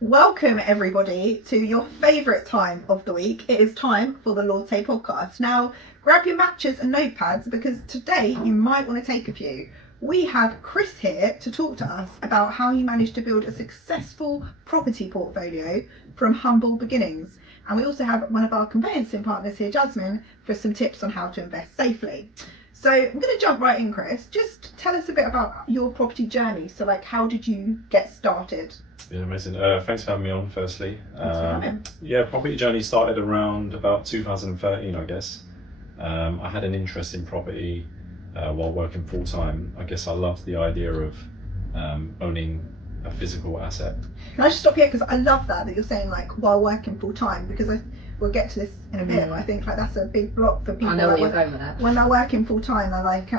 Welcome everybody to your favourite time of the week. It is time for the Latte podcast. Now grab your matches and notepads because today you might want to take a few. We have Kris here to talk to us about how he managed to build a successful property portfolio from humble beginnings. And we also have one of our conveyancing partners here, Jasmine, for some tips on how to invest safely. So I'm going to jump right in, Kris. Just tell us a bit about your property journey. So like, how did you get started? Yeah, amazing. Thanks for having me on, firstly. Thanks for having. Yeah, property journey started around about 2013, I guess. I had an interest in property while working full-time. I guess I loved the idea of owning a physical asset. Can I just stop here because I love that you're saying like while working full-time, because we'll get to this in a bit, but I think like that's a big block for people. I know where you're going with that. When they're working full-time, they're like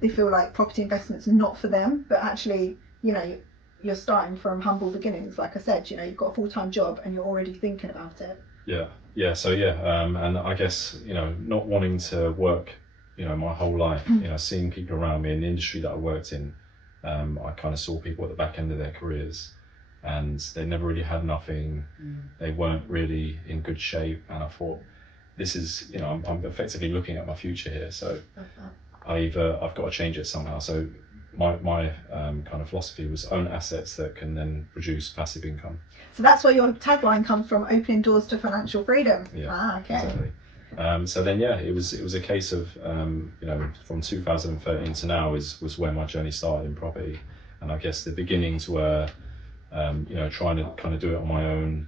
they feel like property investment's not for them, but actually, you know, you're starting from humble beginnings. Like I said, you know, you've got a full-time job and you're already thinking about it. And I guess, you know, not wanting to work, you know, my whole life, you know, seeing people around me in the industry that I worked in, I kind of saw people at the back end of their careers and they never really had nothing. They weren't really in good shape, and I thought, this is, you know, I'm effectively looking at my future here, so I've got to change it somehow. So my kind of philosophy was own assets that can then produce passive income. So that's where your tagline comes from: opening doors to financial freedom. Yeah, okay. Exactly. So then, yeah, it was a case of you know, from 2013 to now was where my journey started in property, and I guess the beginnings were you know, trying to kind of do it on my own,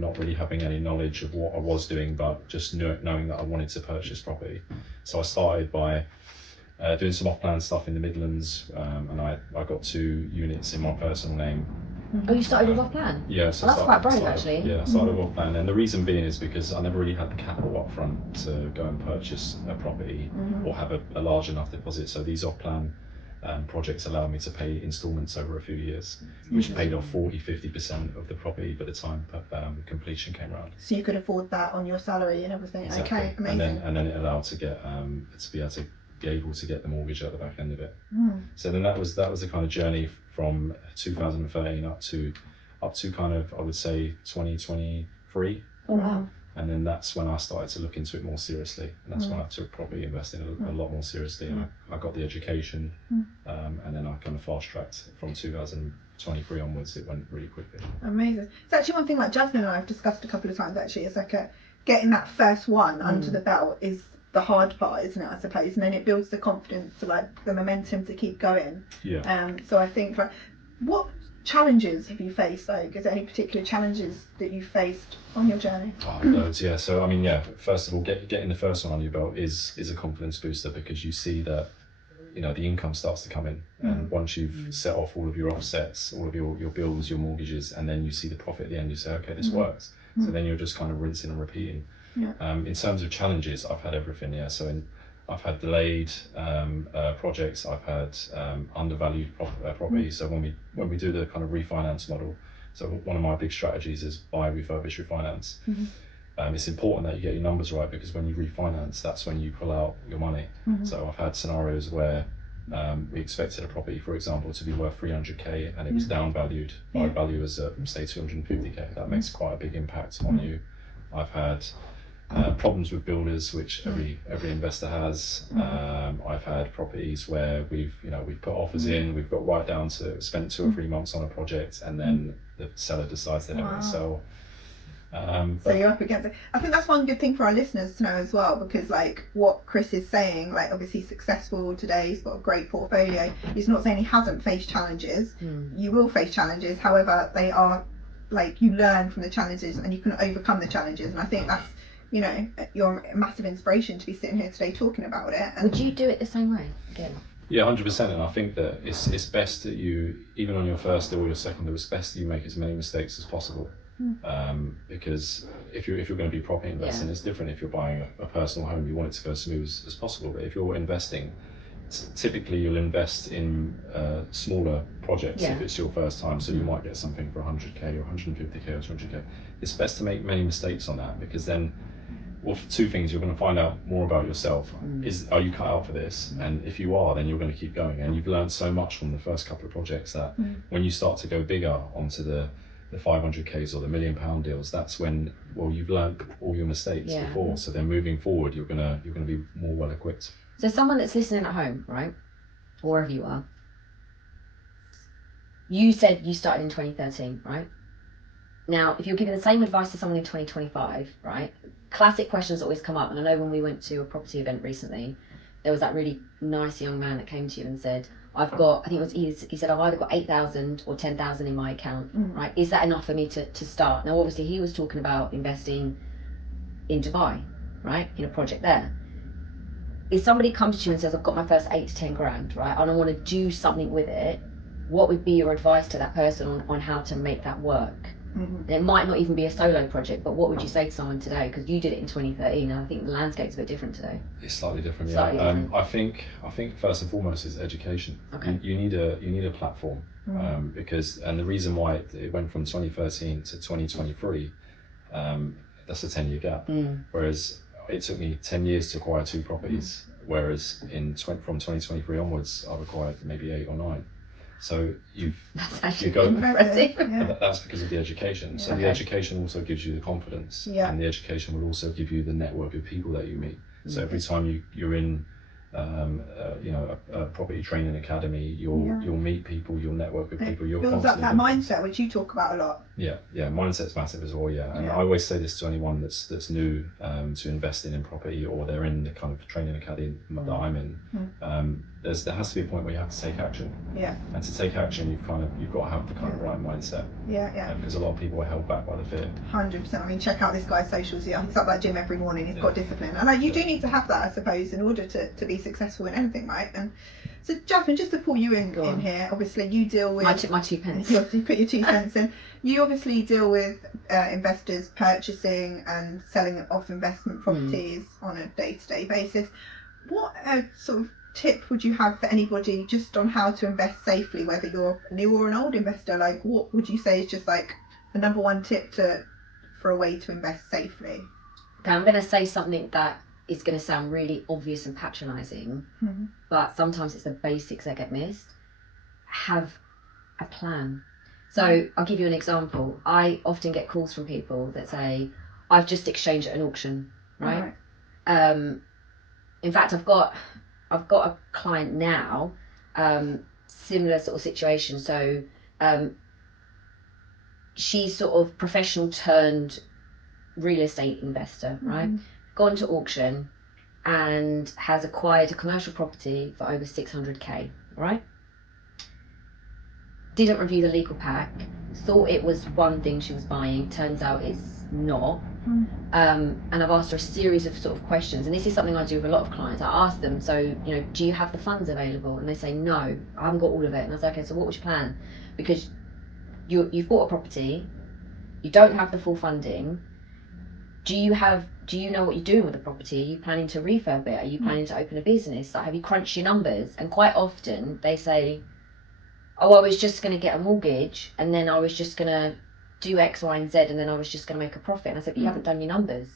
not really having any knowledge of what I was doing, but just knowing that I wanted to purchase property. So I started by doing some off-plan stuff in the Midlands, and I got 2 units in my personal name. Oh, you started with off-plan? Yeah, so that's quite brave, actually. Yeah, I started with off-plan, and the reason being is because I never really had the capital up front to go and purchase a property or have a large enough deposit. So these off-plan projects allowed me to pay instalments over a few years, which paid off 40-50% of the property by the time completion came around. So you could afford that on your salary and everything. Exactly. Okay, amazing. And then it allowed to get be able to get the mortgage at the back end of it. So then that was the kind of journey from 2013 up to kind of, I would say, 2023. Oh wow. And then that's when I started to look into it more seriously, and that's when I took property investing a lot more seriously, and I got the education, and then I kind of fast tracked from 2023 onwards. It went really quickly. Amazing. It's actually one thing like Jasmine and I have discussed a couple of times. Actually, it's like getting that first one under the belt is the hard part, isn't it, I suppose, and then it builds the confidence, to like the momentum to keep going. Yeah. So I think, what challenges have you faced? Like, is there any particular challenges that you faced on your journey? Oh, loads, yeah. So I mean, yeah, first of all, getting the first one on your belt is a confidence booster, because you see that, you know, the income starts to come in, and once you've set off all of your offsets, all of your bills, your mortgages, and then you see the profit at the end, you say, okay, this works. So then you're just kind of rinsing and repeating. In terms of challenges, I've had everything. Yeah, so I've had delayed projects. I've had undervalued property. So when we do the kind of refinance model, so one of my big strategies is buy, refurbish, refinance. It's important that you get your numbers right, because when you refinance, that's when you pull out your money. So I've had scenarios where we expected a property, for example, to be worth 300k, and it was downvalued by valuers at, say, 250k. That makes quite a big impact on you. I've had problems with builders, which every investor has. I've had properties where we've put offers in, we've got right down to spent 2 or 3 months on a project, and then the seller decides they don't want to sell. So you're up against it. I think that's one good thing for our listeners to know as well, because like what Kris is saying, like obviously successful today, he's got a great portfolio. He's not saying he hasn't faced challenges. You will face challenges, however they are, like, you learn from the challenges and you can overcome the challenges, and I think that's, you know, you're a massive inspiration to be sitting here today talking about it. And would you do it the same way again? Yeah, 100%. And I think that it's best that you, even on your first deal or your second deal, it's best that you make as many mistakes as possible. Because if you're going to be property investing, it's different. If you're buying a personal home, you want it to go as smooth as possible. But if you're investing, typically you'll invest in smaller projects if it's your first time. So you might get something for 100k or 150k or 200k. It's best to make many mistakes on that, because then, well, 2 things: you're going to find out more about yourself. Are you cut out for this? And if you are, then you're going to keep going. And you've learned so much from the first couple of projects that when you start to go bigger onto the the 500Ks or the £1 million deals, that's when, well, you've learned all your mistakes before. So then moving forward, you're gonna be more well equipped. So someone that's listening at home, right, or wherever you are, you said you started in 2013, right? Now, if you're giving the same advice to someone in 2025, right, classic questions always come up. And I know when we went to a property event recently, there was that really nice young man that came to you and said, I've got, I think it was, he said, I've either got 8,000 or 10,000 in my account, right? Is that enough for me to start? Now, obviously, he was talking about investing in Dubai, right, in a project there. If somebody comes to you and says, I've got my first 8 to 10 grand, right, and I want to do something with it, what would be your advice to that person on how to make that work? It might not even be a solo project, but what would you say to someone today? Because you did it in 2013, and I think the landscape's a bit different today. It's slightly different, Slightly different. I think first and foremost is education. Okay. You need a platform, because, and the reason why it went from 2013 to 2023, that's a 10-year gap. Whereas it took me 10 years to acquire 2 properties, whereas from 2023 onwards, I've acquired maybe 8 or 9. So that's actually you go, impressive. That's because of the education. So the education also gives you the confidence, and the education will also give you the network of people that you meet. So every time you're in, a property training academy, you'll meet people, you'll network with people. You'll builds up that mindset, which you talk about a lot. Yeah, mindset's massive as well. And I always say this to anyone that's new to investing in property, or they're in the kind of training academy that I'm in. There has to be a point where you have to take action. And to take action, you've got to have the kind of right mindset. Because a lot of people are held back by the fear. 100%. I mean, check out this guy's socials here. He's up that gym every morning. He's got discipline, and you do need to have that, I suppose, in order to be successful in anything, right? And so, Jasmine, just to pull you in here, obviously you deal with my 2 pence. You obviously put your 2 cents in. You obviously deal with investors purchasing and selling off investment properties on a day-to-day basis. What sort of tip would you have for anybody just on how to invest safely, whether you're a new or an old investor? Like, what would you say is just like the number one tip for a way to invest safely? Okay, I'm going to say something that is going to sound really obvious and patronising, but sometimes it's the basics that get missed. Have a plan. So I'll give you an example. I often get calls from people that say, I've just exchanged at an auction, right? In fact, I've got a client now, similar sort of situation. So she's sort of professional turned real estate investor, right? Gone to auction and has acquired a commercial property for over 600k, right? Didn't review the legal pack, thought it was one thing she was buying, turns out it's not. And I've asked her a series of sort of questions, and this is something I do with a lot of clients. I ask them, so, do you have the funds available? And they say, no, I haven't got all of it. And I say, okay, so what was your plan? Because you've bought a property, you don't have the full funding. Do you know what you're doing with the property? Are you planning to refurb it? Are you planning to open a business? Like, have you crunched your numbers? And quite often they say, oh, I was just going to get a mortgage, and then I was just going to do X, Y, and Z, and then I was just going to make a profit. And I said, but you haven't done your numbers.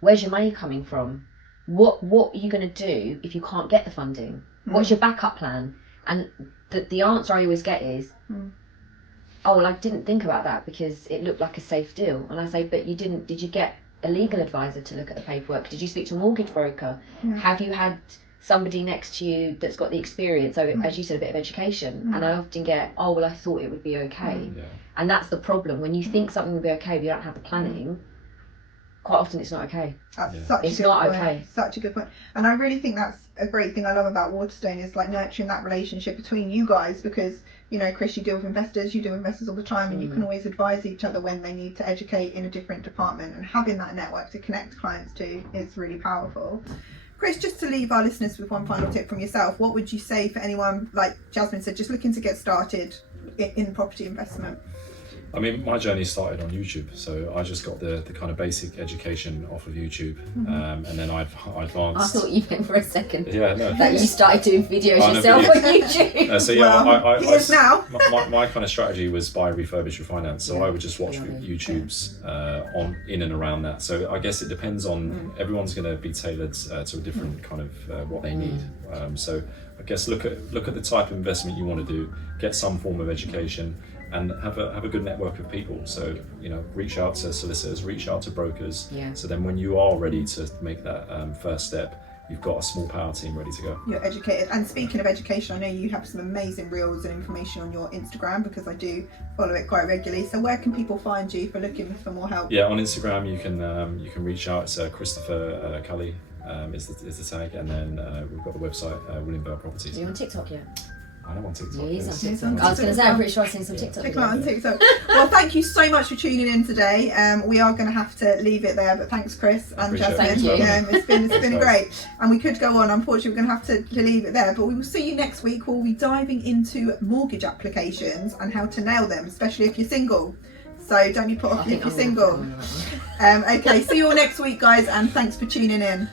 Where's your money coming from? What are you going to do if you can't get the funding? What's your backup plan? And the answer I always get is, oh, well, I didn't think about that because it looked like a safe deal. And I say, but did you get a legal advisor to look at the paperwork? Did you speak to a mortgage broker? Have you had somebody next to you that's got the experience? So as you said, a bit of education. And I often get, oh, well, I thought it would be okay. And that's the problem. When you think something will be okay but you don't have the planning, quite often it's not okay. It's not okay. Such a good point. And I really think that's a great thing I love about Waterstone is like nurturing that relationship between you guys, because Kris, you deal with investors, all the time, and you can always advise each other when they need to educate in a different department, and having that network to connect clients to is really powerful. Kris, just to leave our listeners with one final tip from yourself, what would you say for anyone, like Jasmine said, just looking to get started in property investment? I mean, my journey started on YouTube, so I just got the kind of basic education off of YouTube, and then I advanced. I thought you meant for a second. Yeah, no. That you started doing videos yourself on YouTube. So yeah, well, he is now. My kind of strategy was buy, refurbish, refinance. So I would just watch YouTubes in and around that. So I guess it depends on everyone's going to be tailored to a different kind of what they need. So I guess look at the type of investment you want to do. Get some form of education. and have a good network of people. So, you know, reach out to solicitors, reach out to brokers. Yeah. So then when you are ready to make that first step, you've got a small power team ready to go. You're educated. And speaking of education, I know you have some amazing reels and information on your Instagram, because I do follow it quite regularly. So where can people find you for looking for more help? Yeah, on Instagram you can reach out. It's Christopher Culley is the tag, and then we've got the website Williamvale Properties. Are you on TikTok yet? I am on TikTok. Yeah, he's on yes. He's on TikTok. I was going to say, I'm pretty sure I've seen some Check TikTok. them out on videos. TikTok. Well, thank you so much for tuning in today. We are going to have to leave it there, but thanks, Chris and Appreciate it. Jasmine. Thank you. It's been Thanks, great, and we could go on. Unfortunately, we're going to have to leave it there, but we will see you next week. We'll be diving into mortgage applications and how to nail them, especially if you're single. So don't be put off if you're single. Okay, see you all next week, guys, and thanks for tuning in.